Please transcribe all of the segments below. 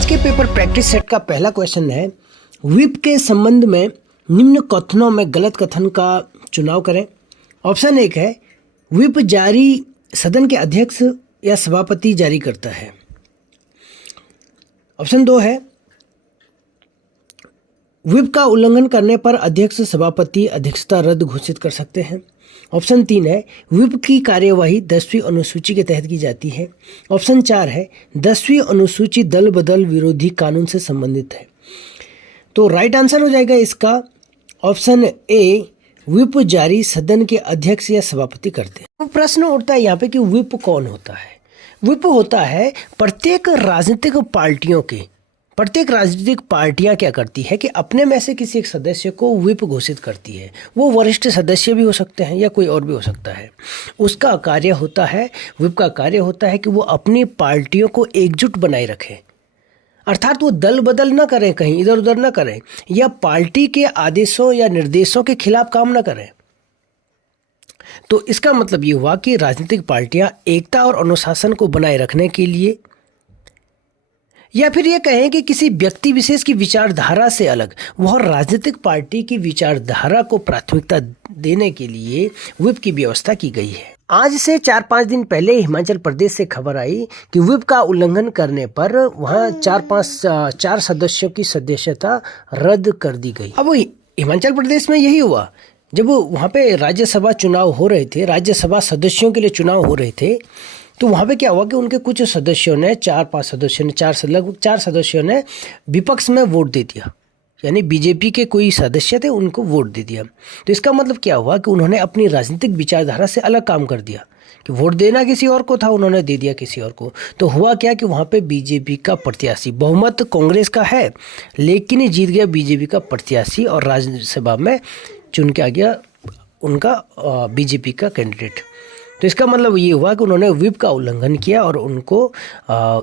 आज के paper practice set का पहला क्वेश्चन है, व्हिप के संबंध में निम्न कथनों में गलत कथन का चुनाव करें। ऑप्शन 1 है, व्हिप जारी सदन के अध्यक्ष या सभापति जारी करता है। ऑप्शन 2 है, व्हिप का उल्लंघन करने पर अध्यक्ष सभापति अध्यक्षता रद्द घोषित कर सकते हैं। ऑप्शन 3 है, व्हिप की कार्यवाही 10वीं अनुसूची के तहत की जाती है। ऑप्शन 4 है, 10वीं अनुसूची दल बदल विरोधी कानून से संबंधित है। तो राइट आंसर हो जाएगा इसका ऑप्शन ए, व्हिप जारी सदन के अध्यक्ष या सभापति करते हैं। तो प्रश्न उठता है यहाँ पे कि व्हिप कौन होता है। व्हिप होता है प्रत्येक राजनीतिक पार्टियां क्या करती है कि अपने में से किसी एक सदस्य को व्हिप घोषित करती है। वो वरिष्ठ सदस्य भी हो सकते हैं या कोई और भी हो सकता है। उसका कार्य होता है, व्हिप का कार्य होता है कि वो अपनी पार्टियों को एकजुट बनाए रखे, अर्थात वो दल बदल ना करें, कहीं इधर उधर ना करें या पार्टी के आदेशों या निर्देशों के खिलाफ काम ना करें। तो इसका मतलब ये हुआ कि राजनीतिक पार्टियां एकता और अनुशासन को बनाए रखने के लिए, या फिर ये कहें कि किसी व्यक्ति विशेष की विचारधारा से अलग वह राजनीतिक पार्टी की विचारधारा को प्राथमिकता देने के लिए व्हिप की व्यवस्था की गई है। आज से 4-5 दिन पहले हिमाचल प्रदेश से खबर आई कि व्हिप का उल्लंघन करने पर वहाँ 4 सदस्यों की सदस्यता रद्द कर दी गई। अब हिमाचल प्रदेश में यही हुआ, जब वहाँ पे राज्यसभा चुनाव हो रहे थे, राज्यसभा सदस्यों के लिए चुनाव हो रहे थे, तो वहाँ पे क्या हुआ कि उनके कुछ सदस्यों ने, 4-5 सदस्यों ने, लगभग 4 सदस्यों ने विपक्ष में वोट दे दिया, यानी बीजेपी के कोई सदस्य थे उनको वोट दे दिया। तो इसका मतलब क्या हुआ कि उन्होंने अपनी राजनीतिक विचारधारा से अलग काम कर दिया कि वोट देना किसी और को था, उन्होंने दे दिया किसी और को। तो हुआ क्या कि वहाँ पे बीजेपी का प्रत्याशी, बहुमत कांग्रेस का है लेकिन जीत गया बीजेपी का प्रत्याशी और राज्यसभा में चुन के आ गया उनका बीजेपी का कैंडिडेट। तो इसका मतलब ये हुआ कि उन्होंने व्हिप का उल्लंघन किया और उनको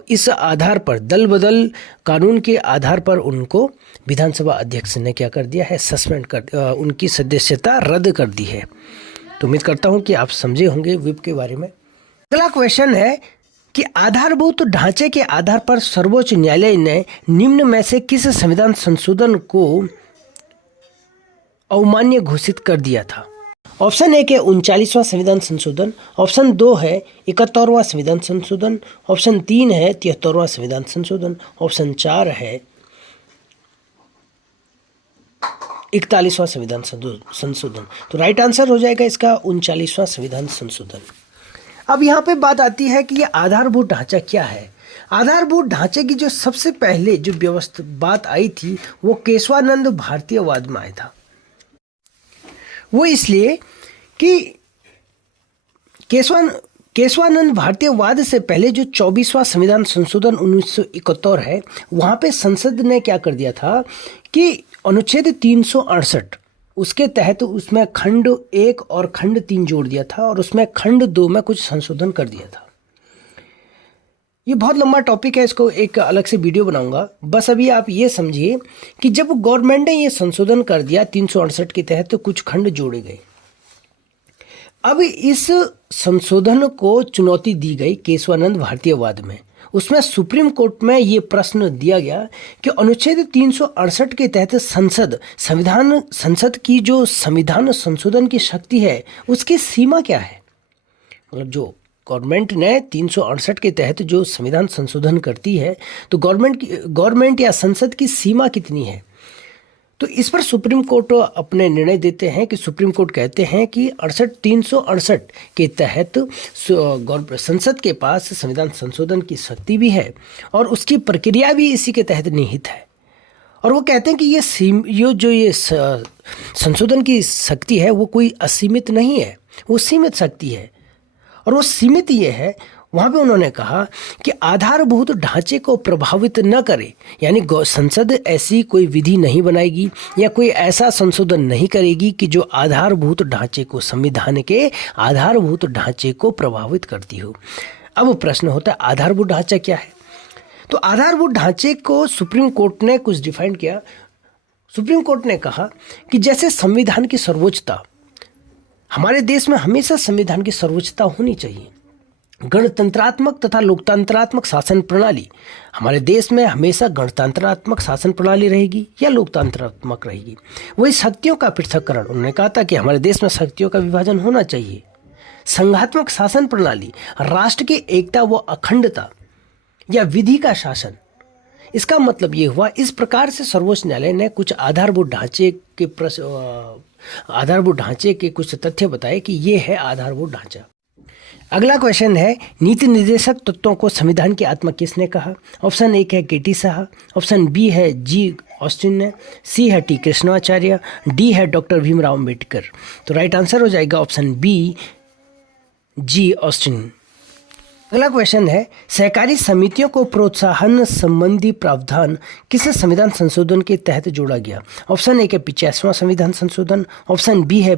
इस आधार पर, दल बदल कानून के आधार पर उनको विधानसभा अध्यक्ष ने क्या कर दिया है, सस्पेंड कर, उनकी सदस्यता रद्द कर दी है। तो उम्मीद करता हूँ कि आप समझे होंगे व्हिप के बारे में। अगला क्वेश्चन है कि आधारभूत ढांचे के आधार पर सर्वोच्च न्यायालय ने निम्न में से किस संविधान संशोधन को अवमान्य घोषित कर दिया था। ऑप्शन 1 है 39वां संविधान संशोधन, ऑप्शन 2 है 71वां संविधान संशोधन, ऑप्शन 3 है 73वां संविधान संशोधन, ऑप्शन 4 है 41वां संविधान संशोधन। तो राइट आंसर हो जाएगा इसका 39वां संविधान संशोधन। अब यहाँ पे बात आती है कि ये आधारभूत ढांचा क्या है। आधारभूत ढांचे की जो सबसे पहले जो व्यवस्था बात आई थी वो केशवानंद भारतीयवाद में आया था। वो इसलिए कि केशवानंद भारतीयवाद से पहले जो 24वां संविधान संशोधन 1971 है, वहाँ पे संसद ने क्या कर दिया था कि अनुच्छेद 368 उसके तहत उसमें खंड 1 और खंड 3 जोड़ दिया था और उसमें खंड 2 में कुछ संशोधन कर दिया था। ये बहुत लंबा टॉपिक है, इसको एक अलग से वीडियो बनाऊंगा। बस अभी आप ये समझिए कि जब गवर्नमेंट ने ये संशोधन कर दिया 368 के तहत, तो कुछ खंड जोड़े गए। अब इस संशोधन को चुनौती दी गई केशवानंद भारतीयवाद में। उसमें सुप्रीम कोर्ट में ये प्रश्न दिया गया कि अनुच्छेद 368 के तहत संसद की जो संविधान संशोधन की शक्ति है उसकी सीमा क्या है। मतलब जो गवर्नमेंट ने 368 के तहत जो संविधान संशोधन करती है, तो गवर्नमेंट या संसद की सीमा कितनी है। तो इस पर सुप्रीम कोर्ट अपने निर्णय देते हैं कि सुप्रीम कोर्ट कहते हैं कि 368 के तहत संसद के पास संविधान संशोधन की शक्ति भी है और उसकी प्रक्रिया भी इसी के तहत निहित है। और वो कहते हैं कि ये संशोधन की शक्ति है वो कोई असीमित नहीं है, वो सीमित शक्ति है। और वो सीमित ये है, वहाँ पे उन्होंने कहा कि आधारभूत ढांचे को प्रभावित न करे, यानी संसद ऐसी कोई विधि नहीं बनाएगी या कोई ऐसा संशोधन नहीं करेगी कि जो आधारभूत ढांचे को, संविधान के आधारभूत ढांचे को प्रभावित करती हो। अब प्रश्न होता है आधारभूत ढांचा क्या है। तो आधारभूत ढांचे को सुप्रीम कोर्ट ने कुछ डिफाइन किया। सुप्रीम कोर्ट ने कहा कि जैसे संविधान की सर्वोच्चता, हमारे देश में हमेशा संविधान की सर्वोच्चता होनी चाहिए, गणतंत्रात्मक तथा लोकतंत्रात्मक शासन प्रणाली, हमारे देश में हमेशा गणतंत्रात्मक शासन प्रणाली रहेगी या लोकतंत्रात्मक रहेगी। वही शक्तियों का पृथक्करण, उन्होंने कहा था कि हमारे देश में शक्तियों का विभाजन होना चाहिए। संघात्मक शासन प्रणाली, राष्ट्र की एकता व अखंडता या विधि का शासन। इसका मतलब ये हुआ, इस प्रकार से सर्वोच्च न्यायालय ने कुछ आधारभूत ढांचे के कुछ तथ्य बताए कि ये है आधारभूत ढांचा। अगला क्वेश्चन है, नीति निर्देशक तत्वों को संविधान की आत्मा किसने कहा? ऑप्शन ए है केटी साहा, ऑप्शन बी है जी ऑस्टिन ने, सी है टी कृष्णाचार्य, डी है डॉक्टर भीमराव अम्बेडकर। तो राइट आंसर हो जाएगा ऑप्शन बी जी ऑस्टिन। अगला क्वेश्चन है, सहकारी समितियों को प्रोत्साहन संबंधी प्रावधान किस संविधान संशोधन के तहत जोड़ा गया? ऑप्शन ए है 85वां संविधान संशोधन, ऑप्शन बी है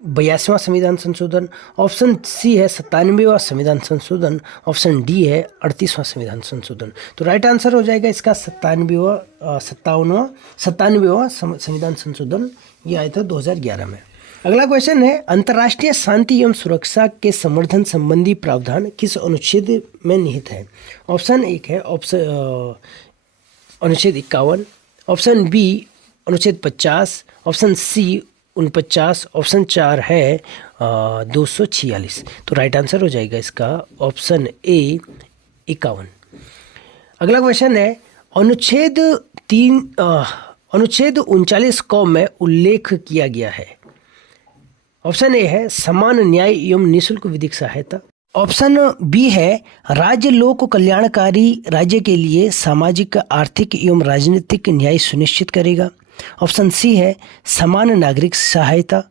82वां संविधान संशोधन, ऑप्शन सी है 97वां संविधान संशोधन, ऑप्शन डी है 38वां संविधान संशोधन। तो राइट आंसर हो जाएगा इसका 97वां संविधान संशोधन, ये आया था 2011 में। अगला क्वेश्चन है, अंतर्राष्ट्रीय शांति एवं सुरक्षा के समर्थन संबंधी प्रावधान किस अनुच्छेद में निहित है? ऑप्शन एक है अनुच्छेद 51, ऑप्शन बी अनुच्छेद 50, ऑप्शन सी 49, ऑप्शन 4 है 246। तो राइट आंसर हो जाएगा इसका ऑप्शन ए 51। अगला क्वेश्चन है, अनुच्छेद 39 क में उल्लेख किया गया है। ऑप्शन ए है समान न्याय एवं निःशुल्क विधिक सहायता, ऑप्शन बी है राज्य लोक कल्याणकारी राज्य के लिए सामाजिक, आर्थिक एवं राजनीतिक न्याय सुनिश्चित करेगा, ऑप्शन सी है समान नागरिक सहायता,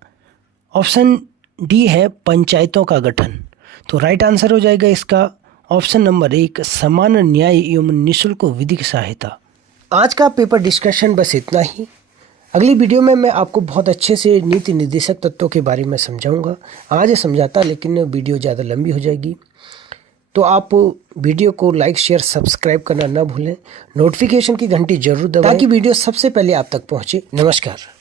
ऑप्शन डी है पंचायतों का गठन। तो राइट आंसर हो जाएगा इसका ऑप्शन नंबर 1 समान न्याय एवं निःशुल्क विधिक सहायता। आज का पेपर डिस्कशन बस इतना ही। अगली वीडियो में मैं आपको बहुत अच्छे से नीति निर्देशक तत्वों के बारे में समझाऊंगा। आज समझाता लेकिन वीडियो ज़्यादा लंबी हो जाएगी, तो आप वीडियो को लाइक शेयर सब्सक्राइब करना ना भूलें। नोटिफिकेशन की घंटी जरूर दबाएं ताकि वीडियो सबसे पहले आप तक पहुंचे। नमस्कार।